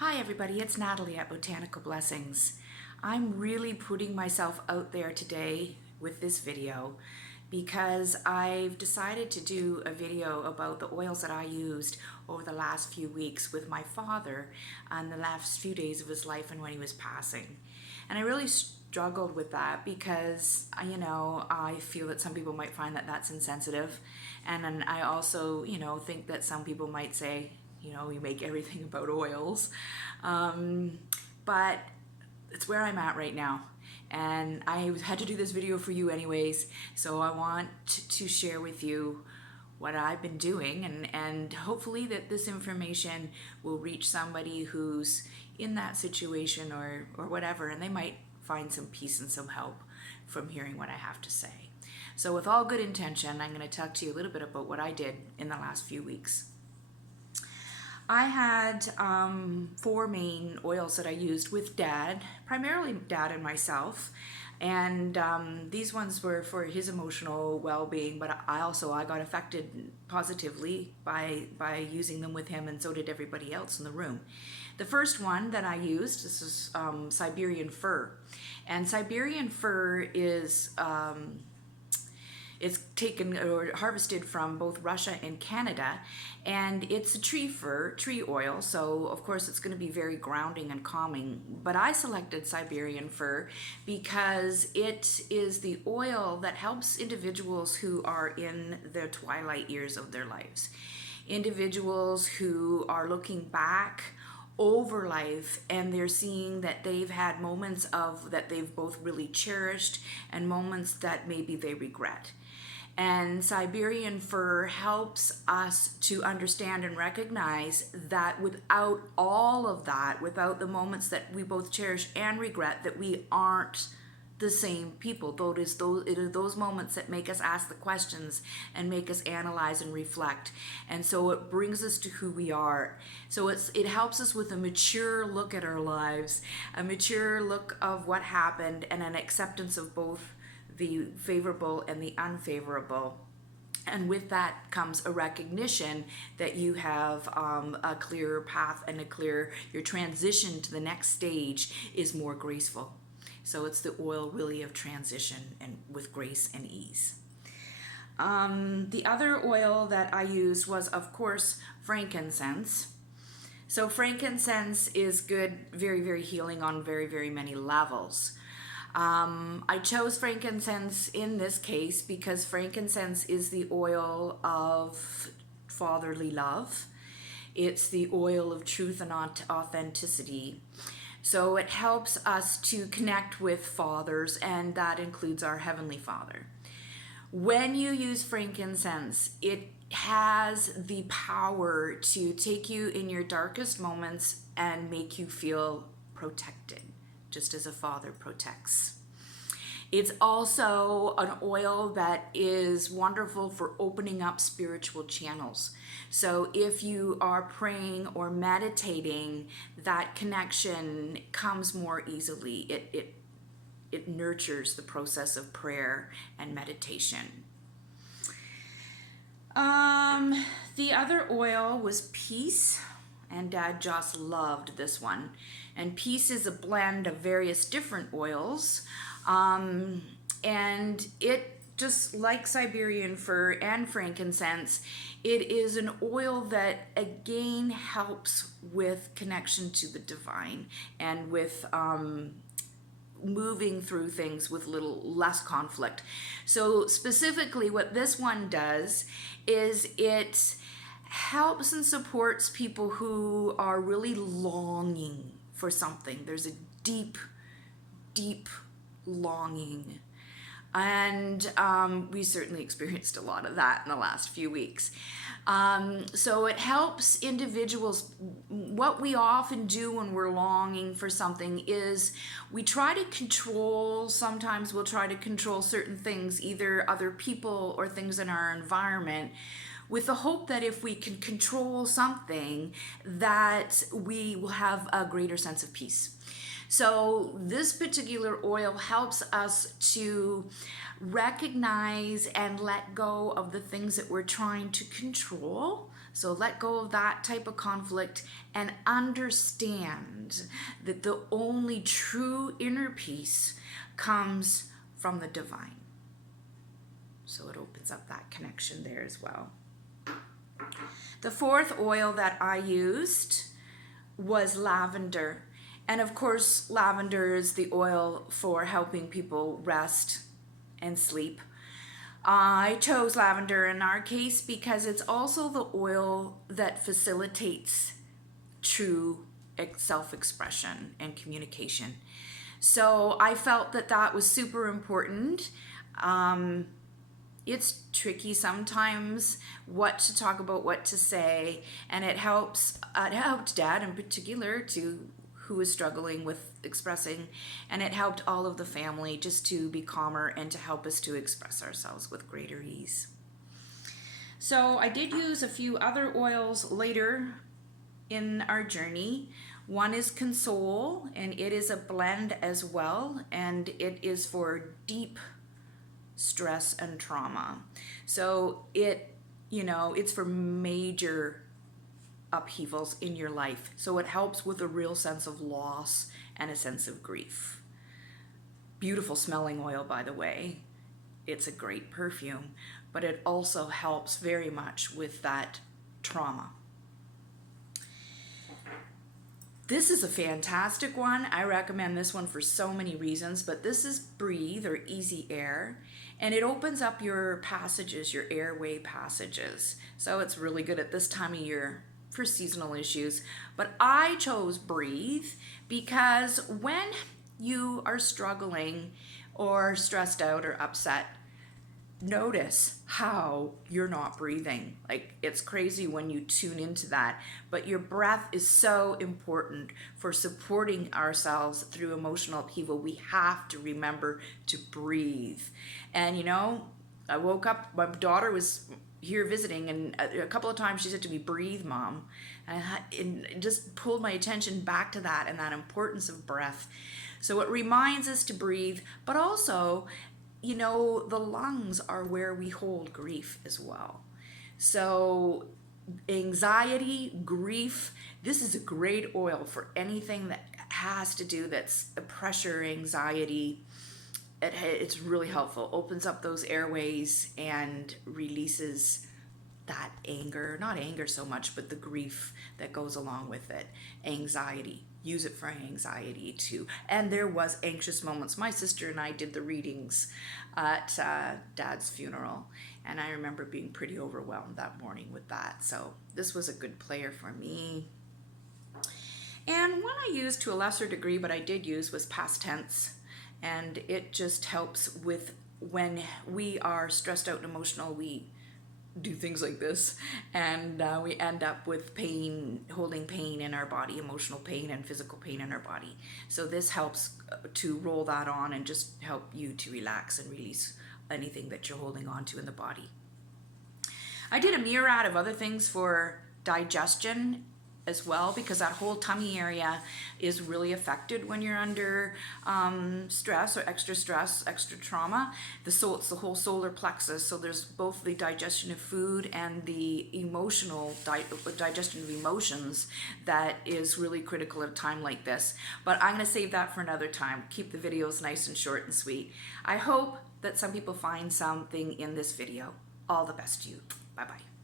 Hi everybody, it's Natalie at Botanical Blessings. I'm really putting myself out there today with this video because I've decided to do a video about the oils that I used over the last few weeks with my father on the last few days of his life and when he was passing. And I really struggled with that because, I feel that some people might find that that's insensitive. And then I also, think that some people might say, we make everything about oils. But it's where I'm at right now. And I had to do this video for you anyways. So I want to share with you what I've been doing and hopefully that this information will reach somebody who's in that situation or whatever, and they might find some peace and some help from hearing what I have to say. So with all good intention, I'm going to talk to you a little bit about what I did in the last few weeks. I had 4 main oils that I used with Dad, primarily Dad and myself, and these ones were for his emotional well-being, but I got affected positively by using them with him, and so did everybody else in the room. The first one that I used, this is Siberian fir, and Siberian fir is it's taken or harvested from both Russia and Canada, and it's a tree oil, so of course it's going to be very grounding and calming. But I selected Siberian fir because it is the oil that helps individuals who are in the twilight years of their lives. Individuals who are looking back over life and they're seeing that they've had moments of that they've both really cherished and moments that maybe they regret. And Siberian fir helps us to understand and recognize that without all of that, without the moments that we both cherish and regret, that we aren't the same people. It are those moments that make us ask the questions and make us analyze and reflect. And so it brings us to who we are. So it helps us with a mature look at our lives, a mature look of what happened, and an acceptance of both the favorable and the unfavorable. And with that comes a recognition that you have a clearer path and your transition to the next stage is more graceful. So it's the oil really of transition and with grace and ease. The other oil that I used was, of course, frankincense. So frankincense is good, very, very healing on very, very many levels. I chose frankincense in this case because frankincense is the oil of fatherly love. It's the oil of truth and authenticity. So it helps us to connect with fathers, and that includes our Heavenly Father. When you use frankincense, it has the power to take you in your darkest moments and make you feel protected, just as a father protects. It's also an oil that is wonderful for opening up spiritual channels. So if you are praying or meditating, that connection comes more easily. It nurtures the process of prayer and meditation. The other oil was peace, and Dad just loved this one. And peace is a blend of various different oils, and it, just like Siberian fir and frankincense, it is an oil that again helps with connection to the divine and with moving through things with less conflict. So specifically what this one does is it helps and supports people who are really longing for something. There's a deep, deep longing. And we certainly experienced a lot of that in the last few weeks. So it helps individuals. What we often do when we're longing for something is we try to control, sometimes we'll try to control certain things, either other people or things in our environment, with the hope that if we can control something, that we will have a greater sense of peace. So this particular oil helps us to recognize and let go of the things that we're trying to control. So let go of that type of conflict and understand that the only true inner peace comes from the divine. So it opens up that connection there as well. The fourth oil that I used was lavender. And of course, lavender is the oil for helping people rest and sleep. I chose lavender in our case because it's also the oil that facilitates true self-expression and communication. So I felt that that was super important. It's tricky sometimes what to talk about, what to say, and it helped Dad in particular who was struggling with expressing, and it helped all of the family just to be calmer and to help us to express ourselves with greater ease. So I did use a few other oils later in our journey. One is Console, and it is a blend as well, and it is for deep stress and trauma. So it's for major upheavals in your life. So it helps with a real sense of loss and a sense of grief. Beautiful smelling oil, by the way. It's a great perfume, but it also helps very much with that trauma. This is a fantastic one. I recommend this one for so many reasons, but this is Breathe or Easy Air, and it opens up your passages, your airway passages. So it's really good at this time of year for seasonal issues. But I chose Breathe because when you are struggling or stressed out or upset, notice how you're not breathing. Like, it's crazy when you tune into that, but your breath is so important for supporting ourselves through emotional upheaval. We have to remember to breathe. And I woke up, my daughter was here visiting, and a couple of times she said to me, "Breathe, Mom," and it just pulled my attention back to that and that importance of breath. So it reminds us to breathe, but also the lungs are where we hold grief as well. So anxiety, grief, this is a great oil for anything that has to do that's pressure, anxiety. It's really helpful. Opens up those airways and releases that anger, not anger so much, but the grief that goes along with it. Anxiety. Use it for anxiety too. And there was anxious moments. My sister and I did the readings at Dad's funeral, and I remember being pretty overwhelmed that morning with that. So this was a good player for me. And one I used to a lesser degree, but I did use, was Past Tense. And it just helps with when we are stressed out and emotional, we do things like this, and we end up with pain, holding pain in our body, emotional pain and physical pain in our body. So this helps to roll that on and just help you to relax and release anything that you're holding on to in the body. I did a myriad of other things for digestion as well, because that whole tummy area is really affected when you're under stress or extra trauma. It's the whole solar plexus. So there's both the digestion of food and the emotional digestion of emotions that is really critical at a time like this. But I'm going to save that for another time. Keep the videos nice and short and sweet. I hope that some people find something in this video. All the best to you. Bye-bye.